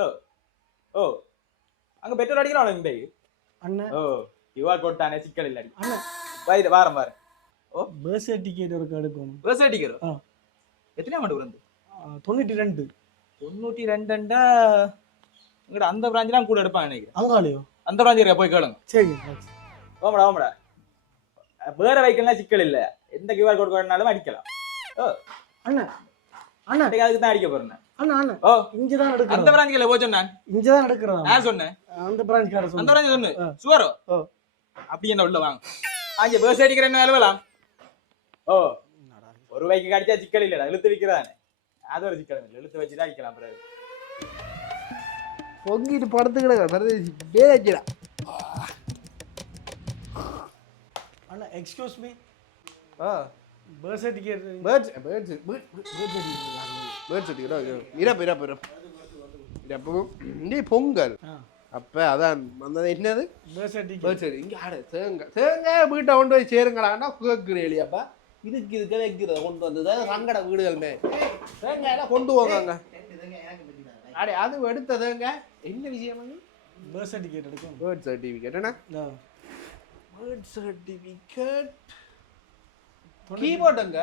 Hello ஓ அங்க petrol அடிக்கிறான் இன்றைக்கு அண்ணன் ஓ யுவார் போட்டானே சிக்கல் இல்லை அண்ணன் வயிறு வாரம் பாரு ஓ பஸ் டிக்கெட் ஒரு எடுக்கணும் பஸ் அடிக்கிறோம் ஆ எத்தனை ஆண்டு வந்து 92 92 உங்கள்கிட்ட அந்த பிராஞ்சிலாம் கூட எடுப்பாங்க நினைக்கிறேன் அங்காலையோ அந்த பிராஞ்சி இருக்கா போய் கேளுங்க சரி ஓமடா ஓமடா வேற வைக்கலாம் சிக்கல் இல்லை எந்த கியூஆர் கோட் வேணாலும் அடிக்கலாம் ஓ அண்ணா அண்ணா அதுக்கு தான் அடிக்க போறேன் அண்ணா அண்ணா ஓ இங்கதான் எடுக்கிறேன் அந்த பிராஞ்சில போய் சொன்னேன் இங்கதான் எடுக்கிறேன் நான் சொன்னேன் அந்த பிரான்ச் கார அந்த சொன்னேன் பிராஞ்சி சொன்னு சுவரோ ஓ அப்படி என்ன உள்ள வாங்க அங்க பஸ் அடிக்கிறேன்னு வேலை ஓ ஒரு ரூபாய்க்கு அடிச்சா சிக்கல் இல்லடா இழுத்து விற்கிறதானே அது ஒரு சிக்கல் இல்லை இழுத்து வச்சுதான் அடிக்கலாம் பிறகு பொங்கிட்டு படுத்துக்கிட வேலைக்கிறா அண்ணா எக்ஸ்கியூஸ் மீ ஆ பஸ் டிக்கெட் பேர்ட்ஸ் இங்கே பொங்கல் அப்போ அதான் அந்த என்னது பஸ் டிக்கெட் பேர்ட்ஸ் இங்கே ஆடு தேங்காய் வீட்டை கொண்டு போய் சேருங்களான்னா கேட்குறேன் இதுக்கு வைக்கிறத கொண்டு வந்தது சங்கட வீடுகளுமே தேங்காயெல்லாம் கொண்டு போங்க அடே அது எடுத்ததுங்க என்ன விஷயம் பஸ் சர்டிஃபிகேட் எடுக்கணும் பேர்த் சர்டிஃபிகேட் என்ன பேர்த் சர்டிஃபிகேட் கீபோர்டுங்க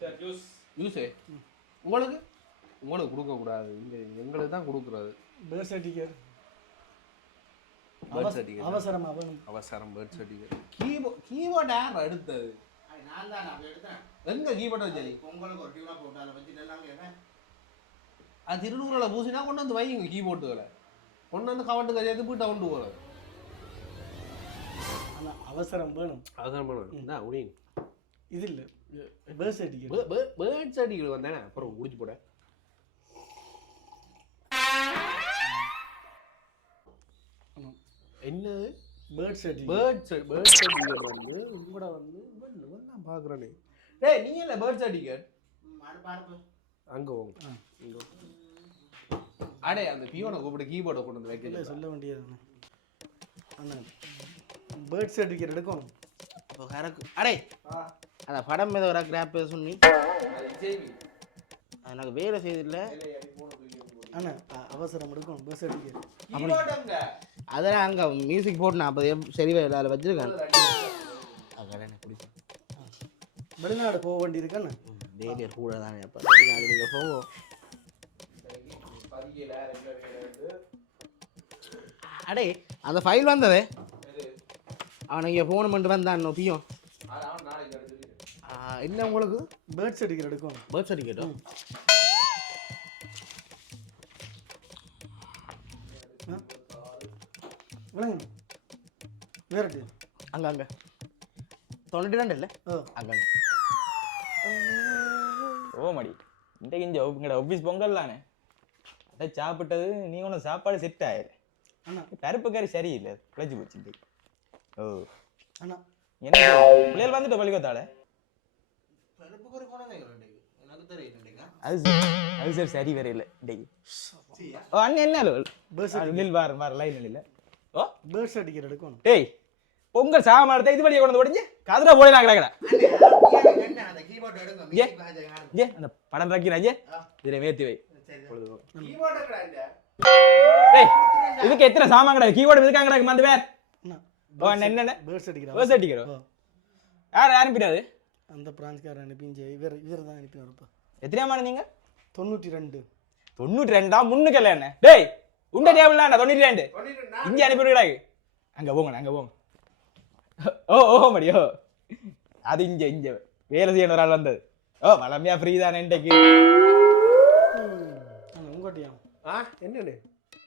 சார் ஜூஸ் யூஸே உங்களுக்கு கொடுக்கக்கூடாது இங்கே எங்களுக்கு தான் கொடுக்குறது பஸ் சர்டிஃபிகேட் பேர்த் சர்டிஃபிகேட் அவசரமா வேணும் அவசரம் பேர்த் சர்டிஃபிகேட் கீபோர்ட் யார் எடுத்தது நான் தான் அப்படி எடுத்தேன் எங்க கீபோர்ட் வச்சது பொங்கலுக்கு ஒரு டியூனா போட்டு அதை வச்சுட்டு எல்லாம் கேட்பேன் அது திருநூறில் பூசினா கொண்டு வந்து வைங்க கீபோர்டுகளை கொண்டு வந்து கவட்டுக்கு சேர்த்து போயிட்டு கொண்டு போகிறது ஆனால் அவசரம் வேணும் அவசரம் வேணும் என்ன முடியும் இது இல்லை பேர்த் சர்டிஃபிகேட் பேர்த் சர்டிஃபிகேட் வந்தேன் அப்புறம் முடிச்சு போட என்னது பேர்த் சர்டிஃபிகேட் பேர்த் சர்டிஃபிகேட் வந்து கூட வந்து நான் பார்க்குறேனே டேய் நீ இல்லை பேர்த் சர்டிஃபிகேட் அங்கே போங்க அடே அந்த பியோனை கூப்பிட்டு கீபோர்டை கொண்டு வந்து வைக்கல சொல்ல வேண்டியது அண்ணா பேர்த் சர்டிஃபிகேட் எடுக்கணும் இப்போ கரெக்ட் அடே அந்த படம் ஏதோ ஒரு கிராப் சொன்னி எனக்கு வேலை செய்தில்லை அண்ணா அவசரம் எடுக்கணும் பேர்த் சர்டிஃபிகேட் அதெல்லாம் அங்கே மியூசிக் போட்டு நான் அப்போ சரி அதில் வச்சுருக்கேன் எனக்கு பிடிக்கும் வெளிநாடு போக வேண்டியிருக்கேண்ணா டெய்லியர் கூட தானே அப்போ வெளிநாடு நீங்கள் போவோம் அடே அந்த ஃபைல் வந்ததே அவனை இங்கே ஃபோன் பண்ணிட்டு வந்தான் நோப்பியும் என்ன உங்களுக்கு பேர்த் சர்டிஃபிகேட் எடுக்கணும் பேர்த் சர்டிஃபிகேட்டோ விளங்க வேறட்டு அங்கே 92 இல்லை அங்கே ஓமடி இன்றைக்கு இங்கே உங்களோட ஆஃபீஸ் பொங்கல் தானே அதை சாப்பிட்டது நீ ஒன்றும் சாப்பாடு செட் ஆயிரு அண்ணா பருப்பு கறி சரியில்லை பிழைச்சி போச்சு ஓ அண்ணா என்ன பிள்ளைகள் வந்துட்டு பள்ளிக்கூத்தால அது சரி சரி வேற இல்லை இன்றைக்கு ஓ அண்ணன் என்ன பேர்த் நில் வார லைன் இல்லை ஓ பேர்த் சர்டிஃபிகேட் எடுக்கணும் டேய் பொங்கல் சாமானத்தை இது வழியை கொண்டு உடஞ்சி கதிரை போய் நான் கிடக்கிறேன் ஏ அந்த படம் ராக்கிறாஜே இதில் வேத்தி வை டேய் இதுக்கு எத்தனை சாமான் கிடக்கு கீபோர்டு இதுக்காக கிடக்கு வந்து வேற ஓ என்னென்ன பேர்த் சர்டிஃபிகேட் பேர்த் சர்டிஃபிகேட் யார் அனுப்பிடாது அந்த பிரான்ச்காரர் அனுப்பி இவர் தான் அனுப்பினாருப்பா எத்தனையாமான நீங்க 92 92 முன்னுக்கு இல்லை என்ன டேய் உண்ட டேபிள் 92 இங்கே அனுப்பிவிடுறாங்க அங்கே போங்க அங்கே போங்க ஓ ஓ மடியோ அது இங்கே வேலை செய்யணும் ஒரு ஆள் வந்தது ஓ வளமையா ஃப்ரீ தானே இன்றைக்கு உங்கள்கிட்டயா என்னண்ணே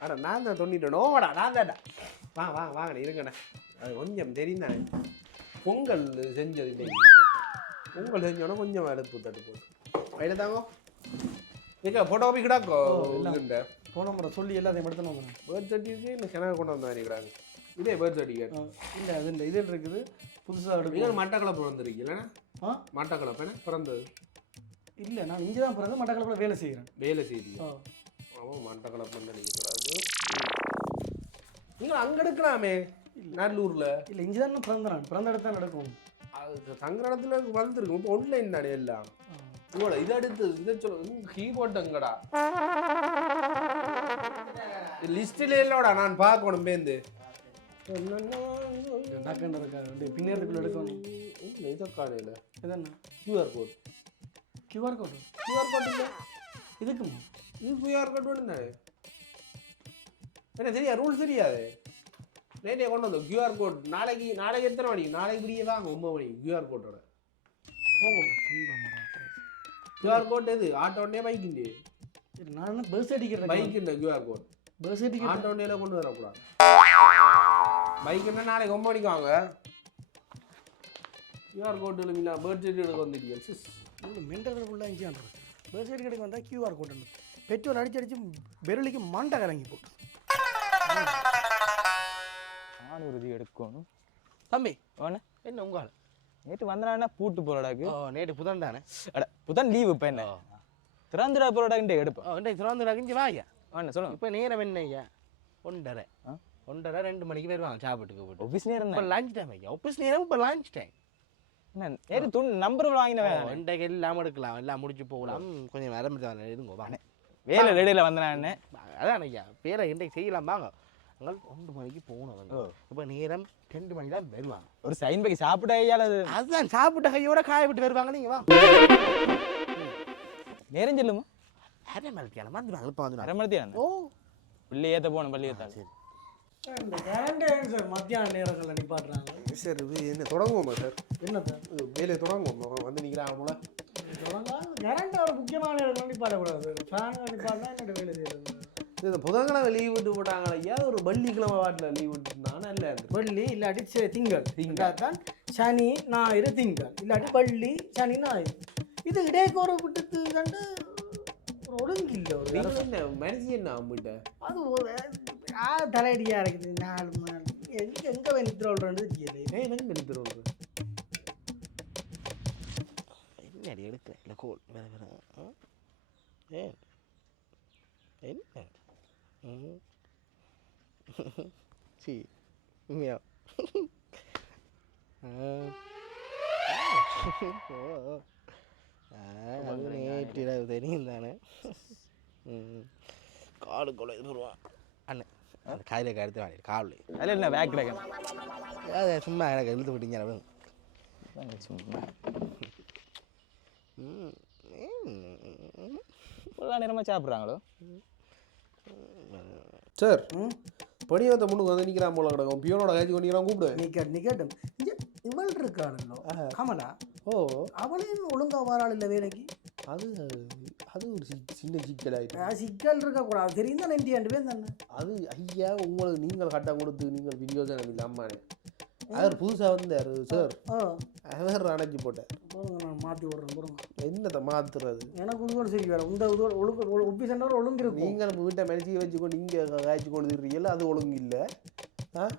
அட நான் தான் 92 நோவாடா நான் தான்டா வாங்கண்ணே இருங்கண்ணே அது கொஞ்சம் தெரியும் தானே பொங்கல் செஞ்சது இன்னைக்கு பொங்கல் செஞ்சோன்னா கொஞ்சம் அடுப்பு தட்டு போட்டு வயல தாங்கோ ஏக்கா ஃபோட்டோ காப்பி கிடாக்கோ இல்லைண்ட ஃபோன் நம்பரை சொல்லி எல்லாத்தையும் எடுத்துன்னு பேர்த் சர்டிஃபிகேட் இல்லை கிணறு கொண்டு வந்து நினைக்கிறாங்க இதே பேர்த் சர்டிஃபிகேட் இல்லை அது இந்த இதில் இருக்குது புதுசாக எடுக்க மட்டக்களப்பு பிறந்திருக்கீங்களா மட்டக்களப்பு என்ன பிறந்தது இல்லை நான் இங்கே தான் பிறந்து மட்டக்களப்பில் வேலை செய்கிறேன் வேலை செய்தியா அவன் மட்டக்களப்பு நினைக்கிறாரு நீங்கள் அங்கே எடுக்கலாமே நல்லூரில் இல்லை இங்கே தான் பிறந்தான் பிறந்த இடத்து தான் நடக்கும் அது தங்குற இடத்துல வந்துருக்கும் இப்போ ஒன்லைன் தானே எல்லாம் இவ்வளோ இதை அடுத்து இதை சொல்ல கீபோர்டு எங்கடா லிஸ்ட்ல இல்லோடா நான் பார்க்கணும் பேந்து டக்குன்னு பின்னேறதுக்குள்ள எடுக்கணும். இதை காலையில் இதென்ன QR code QR code QR code இல்லை இதுக்குமா? இது கியூஆர் கோட் வேணும்னா என்ன தெரியா ரூல்ஸ் தெரியாது. நேற்றே கொண்டு வந்தோம் கியூஆர் கோட். நாளைக்கு எத்தனை மணிக்கு? நாளைக்கு இப்படியே வாங்க 9 மணிக்கு கியூஆர் கோட்டோட. கியூஆர் கோட் எது? ஆட்டோன்னே பைக்குண்டு நான் பஸ் அடிக்கிறேன். பைக்குண்ட கியூஆர் கோட் பஸ் அடிக்கிறேன். ஆட்டோன்னே கொண்டு வரக்கூடாது. பைக்குன்னா நாளைக்கு 9 மணிக்கு வாங்க. கியூஆர் கோட் இல்லைங்களா? பேர்த் சர்டிஃபிகேட் வந்துட்டீங்க சிஸ். மென்டலுக்குள்ள இஞ்சியான் பஸ் சர்டிஃபிகேட்டுக்கு வந்தால் கியூஆர் கோட் பெட்ரோல் அடிச்சு பெருளிக்கு மண்டை கலங்கி போட்டு 400 எடுக்கணும். தம்பி அவன என்ன உங்க ஆள் நேற்று வந்தானா பூட்டு போறடாக்கு. நேற்று புதன் தானே? அட புதன் லீவு இப்போ என்ன திறந்துடா போறடாக்கிட்டே எடுப்பேன். இன்றைக்கு திறந்து நகிஞ்சு வாயா. அவன சொல்லுங்க. இப்போ நேரம் என்ன ஐயா? 1:30 2 மணிக்கு வருவாங்க சாப்பிட்டுக்கு போட்டு. ஆஃபீஸ் நேரம் இப்போ லஞ்ச் டைம் ஐயா. ஆஃபீஸ் நேரம் இப்போ லஞ்ச் டைம். என்ன நேற்று நம்பர் வாங்கினவன் இன்றைக்கு எல்லாம் எடுக்கலாம், எல்லாம் முடிச்சு போகலாம். கொஞ்சம் நேரம் இருங்க வாங்க. வேலை இடையில வந்தேன். அதான் ஐயா பேரை இன்றைக்கு செய்யலாம் வாங்க. அங்கே 2 மணிக்கு போகணும். இப்போ நேரம் 2 மணி தான் வருவாங்க. ஒரு சைன் பைக்கு சாப்பிட ஐயால அதுதான் சாப்பிட்ட கையோட காய விட்டு வருவாங்க. நீங்கள் வா நேரம் சொல்லுமா? அரை மணித்தியாலம் வந்துடுவாங்க. இப்போ வந்து அரை மணித்தியாலம். ஓ பிள்ளை ஏற்ற போகணும் பள்ளி ஏற்ற. சரி இந்த கேரண்டேன் சார் மத்தியான நேரங்களில் நிப்பாட்டுறாங்க சார் இது என்ன தொடங்குவோமா சார்? என்ன சார் இது வேலையை தொடங்குவோமா? வந்து நிற்கிறாங்க போல. கேரண்டை ஒரு முக்கியமான நேரங்கள் நிப்பாட்டக்கூடாது சார். ஃபேன் நிப்பாட்டினா என்னோட வேலை செய்யறது. இந்த புதன்கிழமை லீவ் விட்டு போட்டாங்களா? ஐயா ஒரு வெள்ளிக்கிழமை வாட்டில் லீவ் விட்டுருந்தாங்கன்னா இல்லை வெள்ளி இல்லாட்டி திங்கள் தான் சனி ஞாயிறு திங்கள் இல்லாட்டி வெள்ளி சனி ஞாயிறு. இது இடையக்கோரை விட்டுட்டு கண்டு ஒரு ஒழுங்கு இல்லை. ஒரு என்ன மனுஷன் என்ன அம்பிட்ட அது ஒரு தலையடியாக இருக்குது. 4 நாள் எங்கே போய் நிற்கிறோன்றது தெரியல. எனக்கு நிறுத்துறோம் என்னடி எடுக்கிற இல்லை கோல் வேறு வேறு ஏன் என்ன சி உண்மையா அது நேற்று தெரியும் தானே. காடு கொலை போடுவான் அண்ணன் அந்த காயில் கருத்து வாங்கி காவில் அதில் என்ன பேக் அது சும்மா எனக்கு எழுத்து விட்டீங்க. சும்மா நேரமாக சாப்பிட்றாங்களோ சார். படிவத்தை முன்னுக்கு வந்து நிற்கிறான் போல கிடக்கும். பியோனோட காய்ச்சி கொண்டிக்கிறான் கூப்பிடுவேன். நிக்கட்டும் இவள் இருக்காளோ கமலா. ஓ அவளையும் ஒழுங்கா வராள் இல்லை வேலைக்கு. அது அது ஒரு சின்ன சிக்கல் ஆகிட்டு. சிக்கல் இருக்கக்கூடாது. தெரியும் தான் 92 பேர் தானே. அது ஐயா உங்களுக்கு நீங்கள் கட்டம் கொடுத்து நீங்கள் வீடியோ தான் இல்லை அம்மானே. அவர் புதுசாக வந்தார் சார். அவர் அணைச்சி போட்டார். நான் மாற்றி விட்றேன் பாருங்க. என்னத்தை மாற்றுறது? எனக்கு உங்களோட சரி வேறு இந்த ஒழுங்கு ஒப்பி சென்டர் ஒழுங்கு இருக்கும். நீங்கள் வீட்டை மனுஷியை வச்சுக்கொண்டு இங்கே காய்ச்சி கொண்டு இருக்கிறீங்களா? அது ஒழுங்கு இல்லை. சார்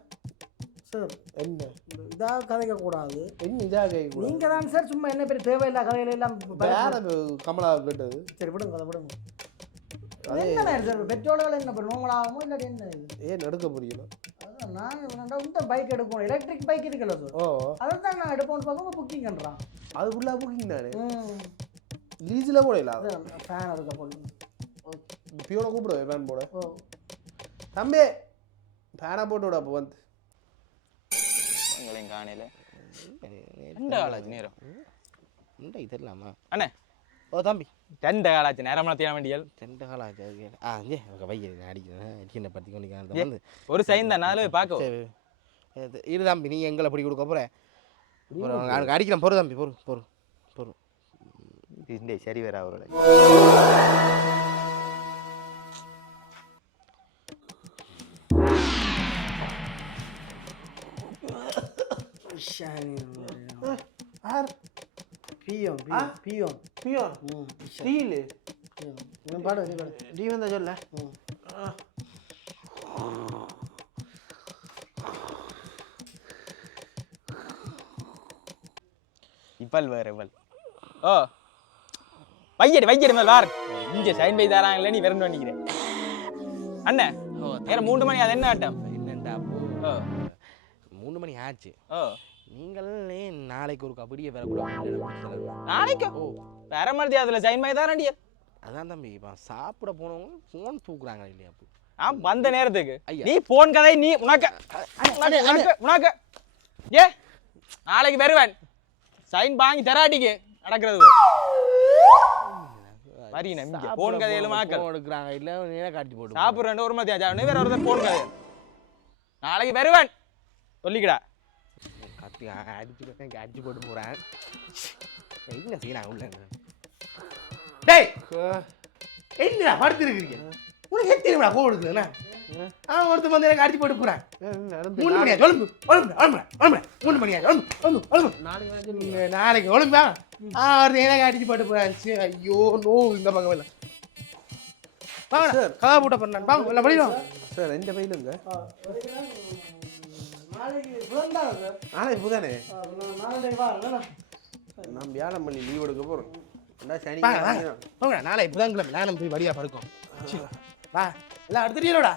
என்ன இதாக கதைக்கக்கூடாது. என்ன இதாக கேட்கக்கூடாது? நீங்கள் தான் சார் சும்மா என்ன பெரிய தேவையில்லா கதையில எல்லாம் வேற கமலா கேட்டது. சரி விடுங்க அதை விடுங்க. என்ன சார் பெட்ரோல் வேலை என்ன நோங்களாகமோ இல்லாட்டி என்ன ஏன் எடுக்க புரியல? அதான் நான் இந்த பைக் எடுப்போம். எலக்ட்ரிக் பைக் இருக்குல்ல சார். ஓ அதை தான் நான் எடுப்போம்னு பார்க்க புக்கிங் பண்ணுறான். அது ஃபுல்லாக புக்கிங் தானே. லீஸில் கூட இல்லை. அது ஃபேன் அதுக்கு போடு. பியோனை கூப்பிடுவேன் ஃபேன் போட. ஓ தம்பி ஃபேனை போட்டு விட அப்போ வந்து எங்களையும் காணையில் 2 ஆளாச்சு நேரம். இதெல்லாமா அண்ணே? ஓ தம்பி 2 ஆளாச்சு நேரமாக தேட வேண்டியல். 2 காலம் ஆச்சு. அதுக்கு வைக்கிறேன் அடிக்கிறேன் அடிக்கிற பற்றி கொண்டு வந்து ஒரு சைன் தான் 4 பார்க்க. இரு தம்பி நீ எங்களை பிடி கொடுக்க போகிறேன். அடிக்கிறேன் பொறு தம்பி பொறு பொறு பொறு. சரி வேற அவர்களை பியோன் பியோன் பியோன் ஸ்டீலு பாடு நீ வந்தா சொல்ல. இவள் வேற இவள். ஓ வையடி மேல் வார் இங்கே சைன் பை தராங்கல்ல நீ விரண்டு பண்ணிக்கிறேன். அண்ணன் வேற 3 மணி. அது என்ன ஆட்டம்? என்னண்டா 3 மணி ஆச்சு. நீங்களே நாளைக்கு ஒரு கபடியை வரக்கூடாது. நாளைக்கு ஓ வேற மாதிரி அதில் சைன் பை தராண்டியா? அதான் தம்பி இப்போ சாப்பிட போனவங்க ஃபோன் தூக்குறாங்க இல்லையா? வந்த நேரத்துக்கு ஐயா. நீ போன் கதை நீ உனக்கு உனக்கு ஏ நாளைக்கு வருவேன் சைன் வாங்கி தராட்டிக்கு நடக்கிறது வரீன இங்க போன் கதையில மாக்கள் எடுக்கிறாங்க இல்ல நீனே காட்டி போட்டு சாப்பிடுறேன் ஒரு மத்தியா சாப்பிடு வேற ஒருத்தர் போன் கதை நாளைக்கு வருவேன் சொல்லிக்கடா கத்தி அடிச்சு போட்டு போறேன் என்ன செய்யலாம் உள்ள டேய் என்னடா படுத்து இருக்கீங்க உனக்கு எத்தனை கோடுக்குதுண்ணா ஒருத்தர் வந்து எனக்கு அடிச்சு போட்டு போறேன் 3 மணியா ஒழுங்கு ஒழுங்கு 3 மணியா ஒழுங்கு நாளைக்கு ஒழுங்கா ஒருத்தர் எனக்கு அடிச்சு போட்டு போறேன் ஐயோ நோ இந்த பக்கம் இல்லை வாங்க கதா போட்ட பண்ணேன் வாங்க இல்லை படிக்கிறோம் சார் எந்த பையிலுங்க நாளைக்கு புதன்தான் சார். நாளைக்கு புதானே நாளைக்கு வாரேன். நான் வியாழன் பண்ணி லீவ் எடுக்க போறேன் சனி வாங்க வாங்க நாளை புதன்கிழமை நானும் போய் வழியா படுக்கும் வா எல்லாம் அடுத்துட்டீங்களோடா